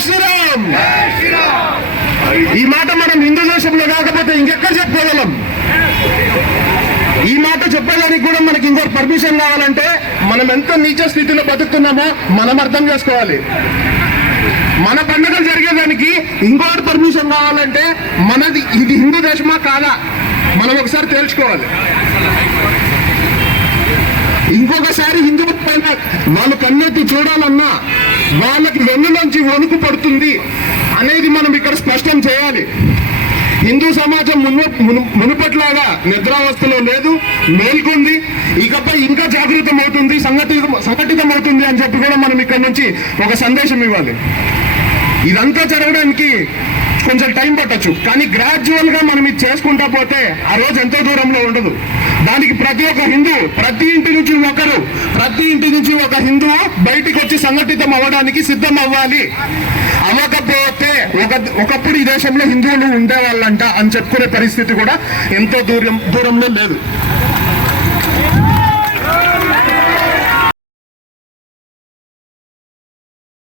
శ్రీరామ్! ఈ మాట మనం హిందూ దేశంలో కాకపోతే ఇంకెక్కడ చెప్పుకోగలం ఈ మాట చెప్పడానికి కూడా మనకి ఇంకొక పర్మిషన్ కావాలంటే మనం ఎంత నీచ స్థితిలో బతుకుతున్నామో మనం అర్థం చేసుకోవాలి. మన పండుగలు జరిగేదానికి ఇంకోటి పర్మిషన్ కావాలంటే మనది ఇది హిందూ దేశమా కాదా? మనం ఒకసారి తేల్చుకోవాలి. ఇంకొకసారి హిందువుల పైన వాళ్ళు కన్నెత్తి చూడాలన్నా వెన్నులోంచి వణుకు పడుతుంది అనేది మనం ఇక్కడ స్పష్టం చేయాలి. హిందూ సమాజం మును మునుపట్లాగా నిద్రావస్థలో లేదు మేల్కొంది. ఇకపై ఇంకా జాగృతమవుతుంది అవుతుంది సంఘటితం అని చెప్పి కూడా మనం ఇక్కడ నుంచి ఒక సందేశం ఇవ్వాలి. ఇదంతా జరగడానికి కొంచెం టైం పట్టొచ్చు. కానీ గ్రాడ్యువల్గా మనం ఇది చేసుకుంటా పోతే ఆ రోజు ఎంతో దూరంలో ఉండదు. దానికి ప్రతి ఒక్క హిందూ ప్రతి ఇంటి నుంచి ఒకరు ప్రతి ఇంటి నుంచి ఒక హిందువు బయటికి వచ్చి సంఘటితం అవ్వడానికి సిద్ధం అవ్వాలి. అవ్వకపోతే ఒక ఒకప్పుడు ఈ దేశంలో హిందువులు ఉండేవాళ్ళంట అని చెప్పుకునే పరిస్థితి కూడా ఎంతో దూరం దూరంలో లేదు.